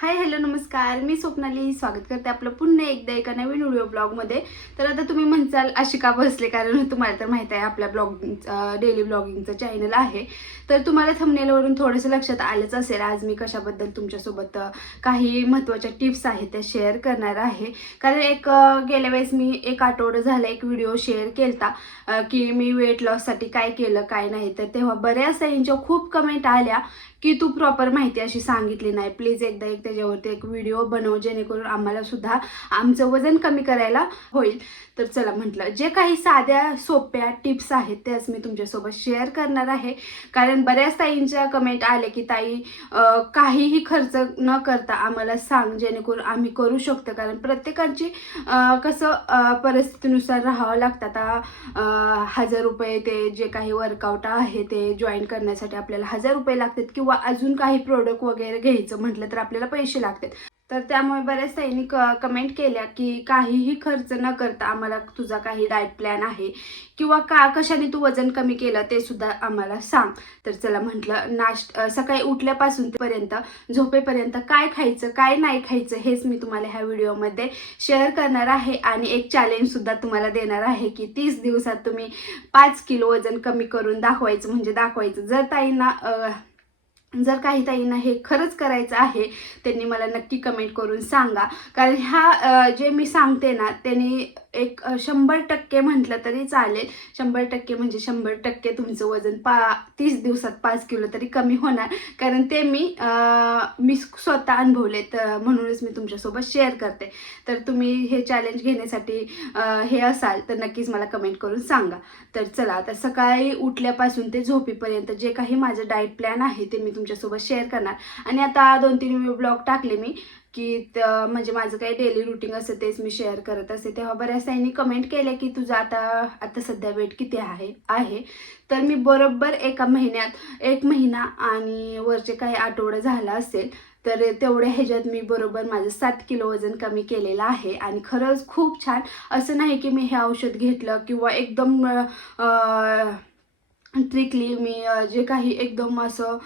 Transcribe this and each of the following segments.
Hi hello नमस्कार. मी स्वप्नाली. स्वागत करते आपलं पुन्हा एकदा एका नवीन व्हिडिओ ब्लॉगमध्ये. तर आता तुम्ही म्हणसाल अशी का बसले? कारण तुम्हाला तर माहीत आहे आपल्या ब्लॉगिंग डेली ब्लॉगिंगचं चॅनल आहे. तर तुम्हाला थंबनेलवरून थोडंसं लक्षात आलंच असेल. आज मी कशाबद्दल तुमच्यासोबत काही महत्त्वाच्या टिप्स आहेत त्या शेअर करणार आहे. कारण एक गेल्या वेळेस मी एक आठवडं झाला एक व्हिडिओ शेअर केलता की मी वेट लॉससाठी काय केलं काय नाही. तर तेव्हा बऱ्याच यांच्या खूप कमेंट आल्या की तू प्रॉपर माहिती अशी सांगितली नाही. प्लीज एकदा एक त्याच्यावरती एक व्हिडिओ बनव जेणेकरून आम्हाला सुद्धा आमचं वजन कमी करायला होईल. तर चला म्हटलं जे काही साध्या सोप्या टिप्स आहेत त्याच मी तुमच्यासोबत शेअर करणार आहे. कारण बऱ्याच ताईंच्या कमेंट आले की ताई काहीही खर्च न करता आम्हाला सांग जेणेकरून आम्ही करू शकतो. कारण प्रत्येकाची कसं परिस्थितीनुसार राहावं लागतं. आता हजार रुपये ते जे काही वर्कआउट आहे ते जॉईन करण्यासाठी आपल्याला हजार रुपये लागतात किंवा अजून काही प्रोडक्ट वगैरे घ्यायचं म्हटलं तर आपल्याला पैसे लागतात. तर त्यामुळे बऱ्याच ताईंनी क कमेंट केल्या की काहीही खर्च न करता आम्हाला तुझा काही डाएट प्लॅन आहे किंवा का कशाने तू वजन कमी केलं ते सुद्धा आम्हाला सांग. तर चला म्हटलं नाश्त सकाळी उठल्यापासून पर्यंत झोपेपर्यंत काय खायचं काय नाही खायचं हेच मी तुम्हाला ह्या व्हिडिओमध्ये शेअर करणार आहे आणि एक चॅलेंजसुद्धा तुम्हाला देणार आहे की तीस दिवसात तुम्ही पाच किलो वजन कमी करून दाखवायचं म्हणजे दाखवायचं. जर ताईंना जर काही ताईंना हे खरंच करायचं आहे त्यांनी मला नक्की कमेंट करून सांगा. कारण ह्या जे मी सांगते ना त्यांनी एक शंभर टक्के म्हटलं तरी चालेल. शंभर टक्के म्हणजे शंभर टक्के तुमचं वजन पा तीस दिवसात पाच किलो तरी कमी होणार. कारण ते मी मी स्वतः अनुभवले तर म्हणूनच मी तुमच्यासोबत शेअर करते. तर तुम्ही हे चॅलेंज घेण्यासाठी हे असाल तर नक्कीच मला कमेंट करून सांगा. तर चला आता सकाळी उठल्यापासून ते झोपेपर्यंत जे काही माझं डाएट प्लॅन आहे ते मी तुमच्यासोबत शेअर करणार. आणि आता दोन तीन ब्लॉग टाकले मी. की म्हणजे माझं काही डेली रुटीन असं तेच मी शेअर करत असते. तेव्हा बऱ्याच ताईंनी कमेंट केले की तुझं आता आता सध्या वेट किती आहे आहे? तर मी बरोबर एका महिन्यात एक महिना आणि वरचे काही आठवडं झाला असेल तर तेवढ्या ह्याच्यात मी बरोबर माझं सात किलो वजन कमी केलेलं आहे. आणि खरंच खूप छान. असं नाही की मी हे औषध घेतलं किंवा एकदम ट्रिकली मी जे काही एकदम असं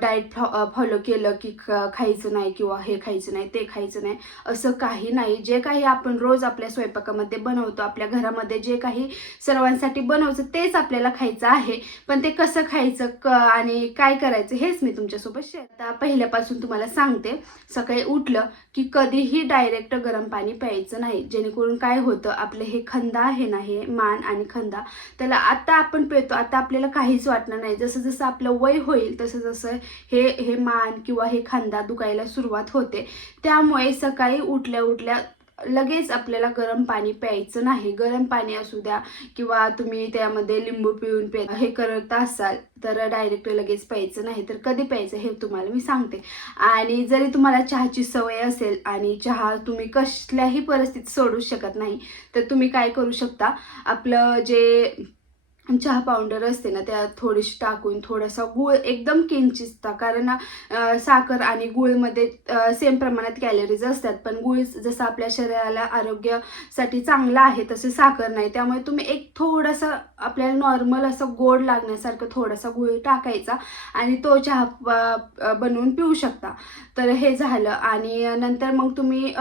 डाएट फॉलो केलं की खायचं नाही किंवा हे खायचं नाही ते खायचं नाही असं काही नाही. जे काही आपण रोज आपल्या स्वयंपाकामध्ये बनवतो आपल्या घरामध्ये जे काही सर्वांसाठी बनवतो तेच आपल्याला खायचं आहे. पण ते कसं खायचं क आणि काय करायचं हेच मी तुमच्यासोबत शेअर आता पहिल्यापासून तुम्हाला सांगते. सकाळी उठलं की कधीही डायरेक्ट गरम पाणी प्यायचं नाही. जेणेकरून काय होतं आपलं हे खंदा आहे ना हे मान आणि खंदा त्याला आता आपण पितो आता आपल्याला काहीच वाटणार नाही. जसं जसं आपलं वय होईल तसं जसं हे हे मान किंवा हे खांदा दुखायला सुरुवात होते. त्यामुळे सकाळी उठल्या उठल्या लगेच आपल्याला गरम पाणी प्यायचं नाही. गरम पाणी असू द्या किंवा तुम्ही त्यामध्ये लिंबू पिऊन पे हे करत असाल तर डायरेक्ट लगेच प्यायचं नाही तर कधी प्यायचं हे तुम्हाला मी सांगते. आणि जरी तुम्हाला चहाची सवय असेल आणि चहा तुम्ही कसल्याही परिस्थितीत सोडू शकत नाही तर तुम्ही काय करू शकता? आपलं जे चहा पावडर असते ना त्यात थोडीशी टाकून थोडासा गूळ एकदम किंचितचा कारण साखर आणि गुळमध्ये सेम प्रमाणात कॅलरीज असतात. पण गूळ जसं आपल्या शरीराला आरोग्यासाठी चांगला आहे तसे साखर नाही. त्यामुळे तुम्ही एक थोडासा आपल्याला नॉर्मल असं गोड लागण्यासारखं थोडासा गूळ टाकायचा आणि तो चहा बनवून पिऊ शकता. तर हे झालं. आणि नंतर मग तुम्ही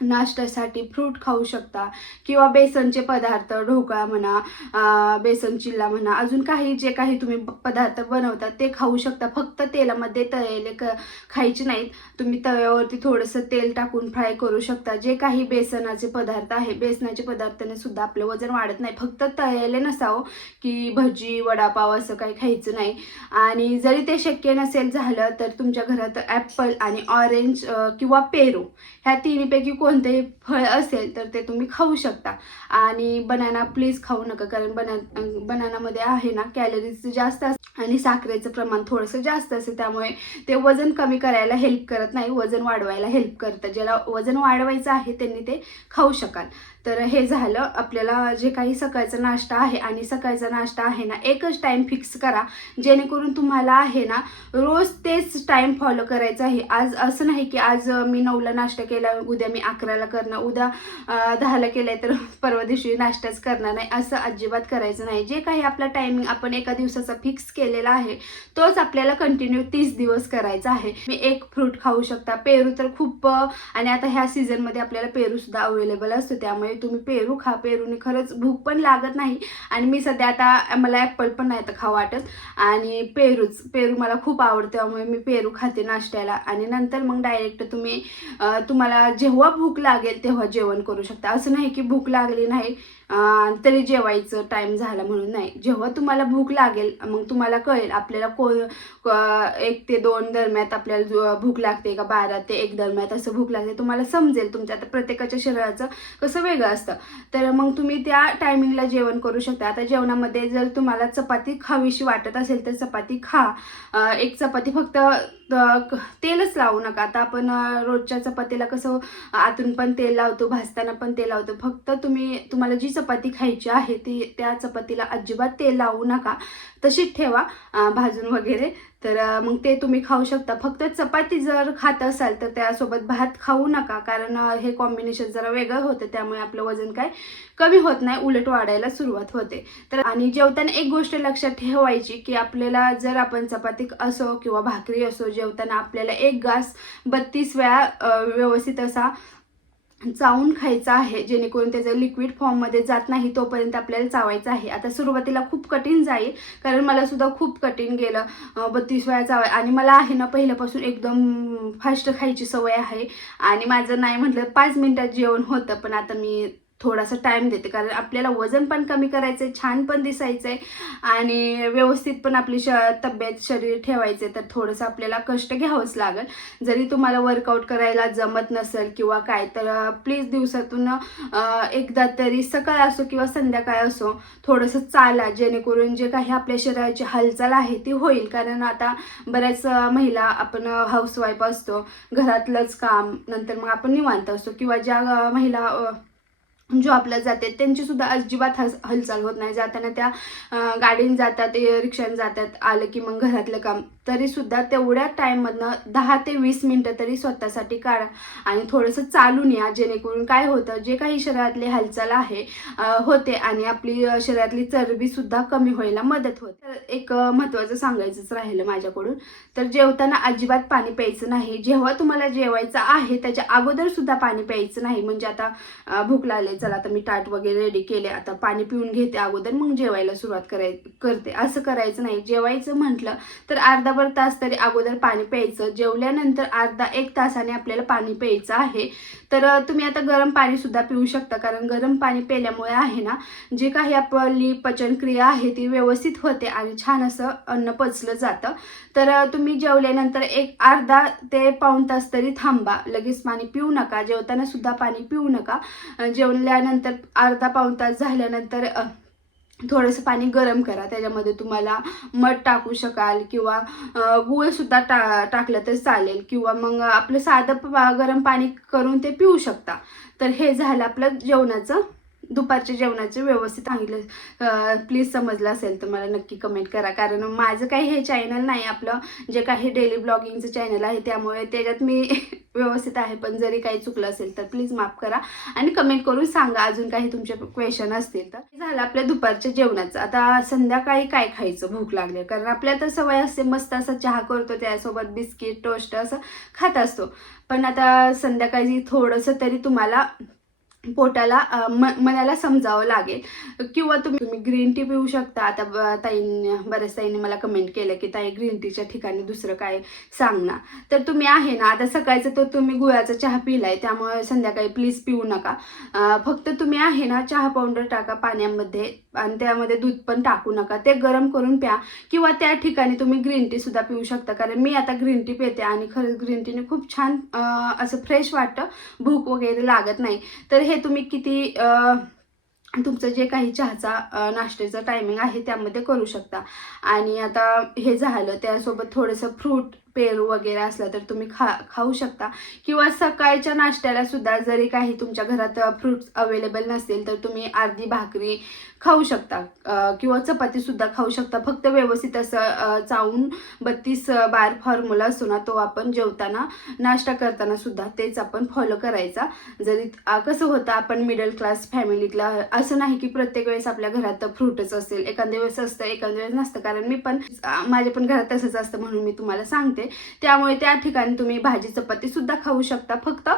नाश्त्यासाठी फ्रूट खाऊ शकता किंवा बेसनचे पदार्थ ढोकळा म्हणा बेसन चिल्ला म्हणा अजून काही जे काही तुम्ही पदार्थ बनवतात ते खाऊ शकता. फक्त तेलामध्ये तळलेले क खायचे नाहीत. तुम्ही तव्यावरती थोडंसं तेल टाकून फ्राय करू शकता. जे काही बेसनाचे पदार्थ आहे बेसनाचे पदार्थाने सुद्धा आपलं वजन वाढत नाही. फक्त तळलेले नसावं की भजी वडापाव असं काही खायचं नाही. आणि जरी ते शक्य नसेल झालं तर तुमच्या घरात ॲपल आणि ऑरेंज किंवा पेरू ह्या तिन्हीपैकी कोणतेही फळ असेल तर ते तुम्ही खाऊ शकता. आणि बनाना प्लीज खाऊ नका कारण बना बनानामध्ये आहे ना कॅलरीज जास्त असते आणि साखरेचं प्रमाण थोडंसं जास्त असते त्यामुळे ते वजन कमी करायला हेल्प करत नाही वजन वाढवायला हेल्प करतं. ज्याला वजन वाढवायचं आहे त्यांनी ते खाऊ शकाल. तर हे झालं आपल्याला जे काही सकाळचा नाश्ता आहे आणि सकाळचा नाश्ता आहे ना एकच टाईम फिक्स करा. जेणेकरून तुम्हाला आहे ना रोज तेच टाईम फॉलो करायचं आहे. आज असं नाही की आज मी नऊला नाश्ता केला उद्या मी अकराला करणं उद्या दहाला केलंय तर परवा दिवशी नाश्ताच करणार नाही असं अजिबात करायचं नाही. जे काही आपला टायमिंग आपण एका दिवसाचा फिक्स केलेला आहे तोच आपल्याला कंटिन्यू तीस दिवस करायचा आहे. मी एक फ्रूट खाऊ शकता. पेरू तर खूप आणि आता ह्या सीझनमध्ये आपल्याला पेरू सुद्धा अवेलेबल असतो. त्यामुळे तुम्ही पेरू खा. पेरूने खरंच भूक पण लागत नाही आणि मी सध्या आता मला ॲपल पण नाही तर खा वाटत. आणि पेरूच पेरू मला खूप आवडतं त्यामुळे मी पेरू खाते नाश्त्याला. आणि नंतर मग डायरेक्ट तुम्ही तुम्हाला जेव्हा भूक भूक लागेल तेव्हा जेवण करू शकता. असं नाही की भूक लागली नाही तरी जेवायचं टाईम झाला म्हणून नाही. जेव्हा तुम्हाला भूक लागेल मग तुम्हाला कळेल आपल्याला को एक ते दोन दरम्यान आपल्याला भूक लागते का बारा ते एक दरम्यान असं भूक लागते तुम्हाला समजेल तुमच्या आता प्रत्येकाच्या शरीराचं कसं वेगळं असतं. तर मग तुम्ही त्या टायमिंगला जेवण करू शकता. आता जेवणामध्ये जर तुम्हाला चपाती खावीशी वाटत असेल तर चपाती खा. एक चपाती फक्त तेलच लावू नका. आता आपण रोजच्या चपातीला कसं आतून पण तेल लावतो भाजताना पण तेल लावतो. फक्त तुम्ही तुम्हाला जी चपाती खायची आहे ती त्या चपातीला अजिबात तेल लावू नका. तशीच ठेवा भाजून वगैरे. तर मग ते तुम्ही खाऊ शकता. फक्त चपाती जर खात असाल तर त्यासोबत भात खाऊ नका. कारण हे कॉम्बिनेशन जरा वेगळं होतं. त्यामुळे आपलं वजन काय कमी होत नाही उलट वाढायला सुरुवात होते. तर आणि जेवताना एक गोष्ट लक्षात ठेवायची की आपल्याला जर आपण चपाती असो किंवा भाकरी असो जेवताना आपल्याला एक घास बत्तीस वेळा व्यवस्थित असा चावून खायचा आहे जेणेकरून त्याचं लिक्विड फॉर्ममध्ये जात नाही तोपर्यंत आपल्याला चावायचं आहे. आता सुरुवातीला खूप कठीण जाईल कारण मला सुद्धा खूप कठीण गेलं बत्तीस वेळा चावाय आणि मला आहे ना पहिल्यापासून एकदम फास्ट खायची सवय आहे. आणि माझं नाही म्हटलं पाच मिनिटात जेवण होतं पण आता मी थोडासा टाईम देते. कारण आपल्याला वजन पण कमी करायचं आहे छान पण दिसायचं आहे आणि व्यवस्थित पण आपली श तब्येत शरीर ठेवायचे तर थोडंसं आपल्याला कष्ट घ्यावंच लागेल. जरी तुम्हाला वर्कआउट करायला जमत नसेल किंवा काय तर प्लीज दिवसातून एकदा तरी सकाळ असो किंवा संध्याकाळ असो थोडंसं चाला जेणेकरून जे काही आपल्या शरीराची हालचाल आहे ती होईल. कारण आता बऱ्याच महिला आपण हाऊसवाईफ असतो घरातलंच काम नंतर मग आपण निवांत असतो किंवा ज्या महिला जॉबला जाते त्यांची सुद्धा अजिबात हस हालचाल होत नाही. जाताना त्या गाडीने जातात रिक्षाने जातात. आलं की मग घरातलं काम तरी सुद्धा तेवढ्या टाईममधनं दहा ते वीस मिनटं तरी स्वतःसाठी काढा. आणि थोडंसं चालून या जेणेकरून काय होतं जे काही शरीरातली हालचाल आहे होते आणि आपली शरीरातली चरबी सुद्धा कमी व्हायला मदत होते. तर एक महत्त्वाचं सांगायचंच राहिलं माझ्याकडून. तर जेवताना अजिबात पाणी प्यायचं नाही. जेव्हा तुम्हाला जेवायचं आहे त्याच्या अगोदर सुद्धा पाणी प्यायचं नाही. म्हणजे आता भूक लागले चला आता मी ताट वगैरे रेडी केले आता पाणी पिऊन घेते अगोदर मग जेवायला सुरुवात कराय करते. असं करायचं नाही. जेवायचं म्हटलं तर अर्धा अर्धाभर तास तरी अगोदर पाणी प्यायचं. जेवल्यानंतर अर्धा एक तासाने आपल्याला पाणी प्यायचं आहे. तर तुम्ही आता गरम पाणी सुद्धा पिऊ शकता. कारण गरम पाणी प्यायल्यामुळे आहे ना जे काही आपली पचनक्रिया आहे ती व्यवस्थित होते आणि छान असं अन्न पचलं जातं. तर तुम्ही जेवल्यानंतर एक अर्धा ते पाऊण तास तरी थांबा. लगेच पाणी पिऊ नका. जेवताना सुद्धा पाणी पिऊ नका. जेवल्यानंतर अर्धा पाऊण तास झाल्यानंतर थोडंसं पाणी गरम करा. त्याच्यामध्ये तुम्हाला मध टाकू शकाल किंवा गुळसुद्धा टा टाकलं तर चालेल किंवा मग आपलं साधं गरम पाणी करून ते पिऊ शकता. तर हे झालं आपलं जेवणाचं दुपारच्या जेवणाचे व्यवस्थित सांगितलं. प्लीज समजलं असेल तर मला नक्की कमेंट करा. कारण माझं काही हे चॅनल नाही आपलं. जे काही डेली ब्लॉगिंगचं चॅनल आहे त्यामुळे त्याच्यात मी व्यवस्थित आहे. पण जरी काही चुकलं असेल तर प्लीज माफ करा. आणि कमेंट करून सांगा अजून काही तुमचे क्वेश्चन असतील तर. झालं आपल्या दुपारच्या जेवणाचं. आता संध्याकाळी काय खायचं भूक लागली. कारण आपल्या तर सवय असते मस्त असं चहा करतो त्यासोबत बिस्किट टोस्ट असं खात असतो. पण आता संध्याकाळी थोडंसं तरी तुम्हाला पोटाला म मनाला समजावं लागेल. किंवा तुम्ही तुम्ही ग्रीन टी पिऊ शकता. आता ब- ताईंनी बऱ्याच ताईंनी मला कमेंट केलं की ताई ग्रीन टीच्या ठिकाणी दुसरं काय सांग ना. तर तुम्ही आहे ना आता सकाळचं तर तुम्ही गुळाचा चहा पिलाय त्यामुळे संध्याकाळी प्लीज पिऊ नका. फक्त तुम्ही आहे ना चहा पावडर टाका पाण्यामध्ये आणि त्यामध्ये दूध पण टाकू नका. ते गरम करून प्या. किंवा त्या ठिकाणी तुम्ही ग्रीन टी सुद्धा पिऊ शकता. कारण मी आता ग्रीन टी पिते आणि खरंच ग्रीन टीने खूप छान असं फ्रेश वाटतं. भूक वगैरे लागत नाही. तर हे तुम्ही किती तुमचं जे काही चहाचा नाश्त्याचं नाश्त्याचा टायमिंग आहे त्यामध्ये करू शकता. आणि आता हे झालं त्यासोबत थोडंसं फ्रूट पेरू वगैरे असला तर तुम्ही खा खाऊ शकता. किंवा सकाळच्या नाश्त्याला सुद्धा जरी काही तुमच्या घरात फ्रुट्स अवेलेबल नसतील तर तुम्ही अर्धी भाकरी खाऊ शकता. किंवा चपाती सुद्धा खाऊ शकता. फक्त व्यवस्थित असं चावून बत्तीस बार फॉर्म्युला असतो ना तो आपण जेवताना नाश्ता करताना सुद्धा तेच आपण फॉलो करायचा. जरी कसं होतं आपण मिडल क्लास फॅमिलीतला असं नाही की प्रत्येक वेळेस आपल्या घरात फ्रूटच असेल. एखाद्या वेळेस असतं एखाद्या वेळेस नसतं. कारण मी पण माझ्या पण घरात तसंच असतं म्हणून मी तुम्हाला सांगते. त्यामुळे त्या ठिकाणी तुम्ही भाजी चपाती सुद्धा खाऊ शकता. फक्त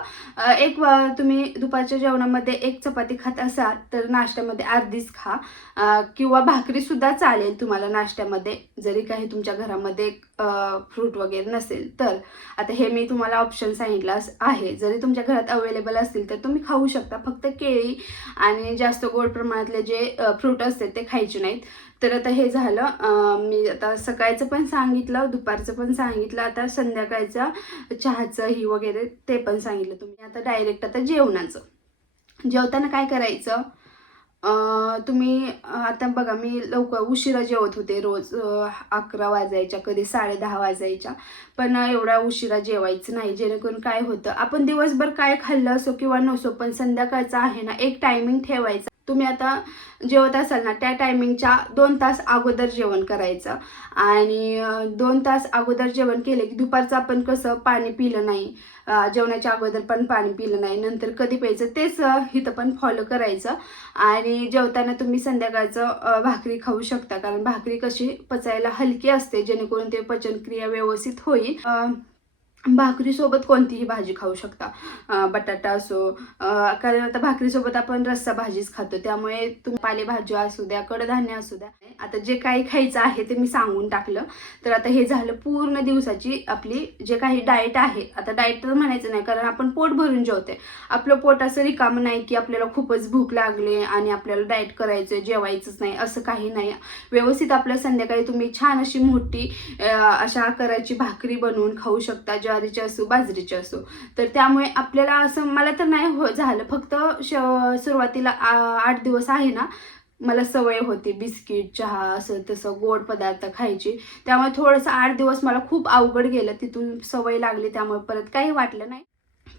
एक तुम्ही दुपारच्या जेवणामध्ये एक चपाती खात असाल तर नाश्त्यामध्ये अर्धीच खा. किंवा भाकरी सुद्धा चालेल तुम्हाला नाश्त्यामध्ये. जरी काही तुमच्या घरामध्ये फ्रूट वगैरे नसेल तर. आता हे मी तुम्हाला ऑप्शन सांगितलं आहे. जरी तुमच्या घरात अवेलेबल असतील तर तुम्ही खाऊ शकता. फक्त केळी आणि जास्त गोड प्रमाणातले जे फ्रूट असते ते खायचे नाहीत. तर आता हे झालं. मी आता सकाळचं पण सांगितलं दुपारचं पण सांगितलं आता संध्याकाळचं चहाचं ही वगैरे ते पण सांगितलं तुम्ही. आता डायरेक्ट आता जेवणाचं. जेवताना काय करायचं? तुम्ही आता बघा मी लवकर उशिरा जेवत होते रोज अकरा वाजायच्या कधी साडे दहा वाजायच्या. पण एवढा उशिरा जेवायचं नाही. जेणेकरून काय होतं आपण दिवसभर काय खाल्लं असो किंवा नसो पण संध्याकाळचं आहे ना एक टायमिंग ठेवायचा. तुम्ही आता जेवत असाल ना त्या टायमिंगच्या दोन तास अगोदर जेवण करायचं. आणि दोन तास अगोदर जेवण केले की दुपारचं आपण कसं पाणी पिलं नाही जेवणाच्या अगोदर पण पाणी पिलं नाही नंतर कधी प्यायचं तेच इथं पण फॉलो करायचं. आणि जेवताना तुम्ही संध्याकाळचं भाकरी खाऊ शकता कारण भाकरी कशी पचायला हलकी असते जेणेकरून ते पचनक्रिया व्यवस्थित होईल. भाकरीसोबत कोणतीही भाजी खाऊ शकता. बटाटा असो कारण आता भाकरीसोबत आपण रस्सा भाजीच खातो. त्यामुळे तुम्ही पालेभाज्या असू द्या कडधान्य असू द्या. आता जे काही खायचं आहे ते मी सांगून टाकलं. तर आता हे झालं पूर्ण दिवसाची आपली जे काही डाएट आहे आता डाएट तर म्हणायचं नाही कारण आपण पोट भरून जेवते आपलं पोट असं रिकामं नाही की आपल्याला खूपच भूक लागली आणि आपल्याला डाएट करायचं जेवायचंच नाही असं काही नाही. व्यवस्थित आपल्या संध्याकाळी तुम्ही छान अशी मोठी अशा आकाराची भाकरी बनवून खाऊ शकता ज्वारीची असो बाजरीची असो. तर त्यामुळे आपल्याला असं मला तर नाही हो झालं. फक्त श सुरुवातीला आठ दिवस आहे ना मला सवय होती बिस्किट चहा असं तसं गोड पदार्थ खायची. त्यामुळे थोडंसं आठ दिवस मला खूप अवघड गेलं. तिथून सवय लागली त्यामुळे परत काही वाटलं नाही.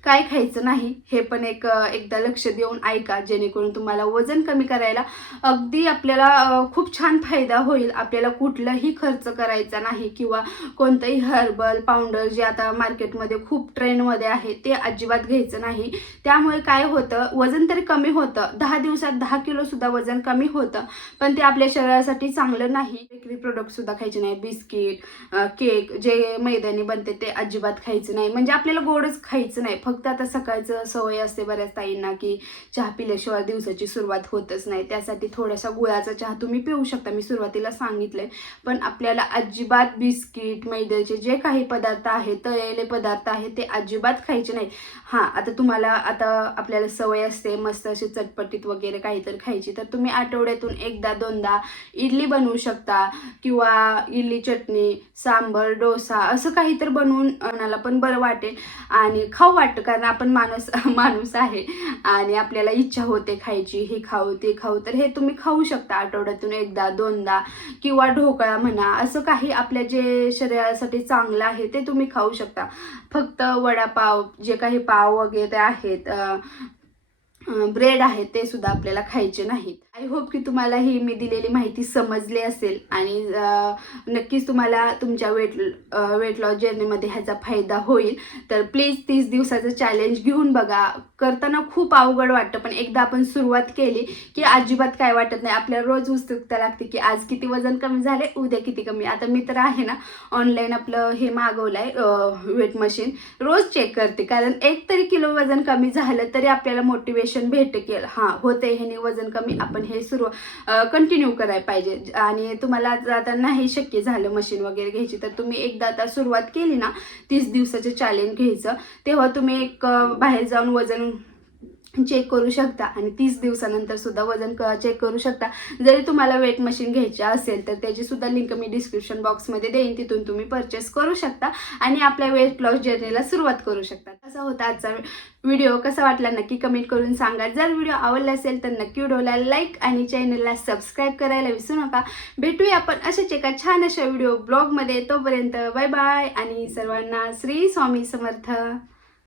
काय खायचं नाही हे पण एक एकदा लक्ष देऊन ऐका. जेणेकरून तुम्हाला वजन कमी करायला अगदी आपल्याला खूप छान फायदा होईल. आपल्याला कुठलाही खर्च करायचा नाही किंवा कोणतंही हर्बल पावडर जे आता मार्केटमध्ये खूप ट्रेंडमध्ये आहे ते अजिबात घ्यायचं नाही. त्यामुळे काय होतं वजन तरी कमी होतं. दहा दिवसात दहा किलोसुद्धा वजन कमी होतं. पण ते आपल्या शरीरासाठी चांगलं नाही. बेकरी प्रोडक्टसुद्धा खायचे नाही. बिस्किट केक जे मैदानी बनते ते अजिबात खायचं नाही. म्हणजे आपल्याला गोडच खायचं नाही. फक्त आता सकाळचं सवय असते बऱ्याच ताईंना की चहा पिल्याशिवाय दिवसाची सुरुवात होतच नाही. त्यासाठी थोडासा गुळाचा चहा तुम्ही पिऊ शकता. मी सुरुवातीला सांगितलंय. पण आपल्याला अजिबात बिस्किट मैद्याचे जे काही पदार्थ आहेत तळलेले पदार्थ आहेत ते अजिबात खायचे नाही. हां आता तुम्हाला आता आपल्याला सवय असते मस्त अशी चटपटीत वगैरे काहीतरी खायची तर तुम्ही आठवड्यातून एकदा दोनदा इडली बनवू शकता किंवा इडली चटणी सांबर डोसा असं काहीतरी बनवून मनाला पण बरं वाटेल. आणि खाऊ वाटतं कारण आपण माणूस माणूस आहे आणि आपल्याला इच्छा होते खायची हे खाऊ ते खाऊ. तर हे तुम्ही खाऊ शकता आठवड्यातून एकदा दोनदा किंवा ढोकळा म्हणा असं काही आपल्या जे शरीरासाठी चांगलं आहे ते तुम्ही खाऊ शकता. फक्त वडापाव जे काही पाव वगैरे आहेत ब्रेड आहेत ते सुद्धा आपल्याला खायचे नाहीत. आय होप की तुम्हाला ही मी दिलेली माहिती समजली असेल आणि नक्कीच तुम्हाला तुमच्या वेट वेट लॉस जर्नीमध्ये ह्याचा फायदा होईल. तर प्लीज तीस दिवसाचं चॅलेंज घेऊन बघा. करताना खूप अवघड वाटतं पण एकदा आपण सुरुवात केली की अजिबात काय वाटत नाही. आपल्याला रोज उत्सुकता लागते की आज किती वजन कमी झाले उद्या किती कमी. आता मी तर आहे ना ऑनलाईन आपलं हे मागवलं आहे वेट मशीन रोज चेक करते कारण एक तरी किलो वजन कमी झालं तरी आपल्याला मोटिवेशन भेटते की हां होते ह्याने वजन कमी आपण हे सुरू कंटिन्यू करायला पाहिजे. आणि तुम्हाला आता नाही शक्य झालं मशीन वगैरे घ्यायची तर तुम्ही एकदा आता सुरुवात केली ना तीस दिवसाचे चॅलेंज घ्यायचं. तेव्हा तुम्ही एक बाहेर जाऊन वजन चेक करू शकता आणि तीस दिवसानंतर सुद्धा वजन चेक करू शकता. जरी तुम्हाला वेट मशीन घ्यायची असेल तर त्याची सुद्धा लिंक मी डिस्क्रिप्शन बॉक्समध्ये देईन. तिथून तुम्ही परचेस करू शकता आणि आपल्या वेट लॉस जर्नीला सुरुवात करू शकता. कसा होता आजचा व्हिडिओ कसा वाटला? नक्की कमेंट करून सांगा. जर व्हिडिओ आवडला असेल तर नक्की व्हिडिओला लाईक आणि चॅनलला सबस्क्राईब करायला विसरू नका. भेटूया आपण अशाच एका छान अशा व्हिडिओ ब्लॉगमध्ये तोपर्यंत बाय बाय आणि सर्वांना श्री स्वामी समर्थ.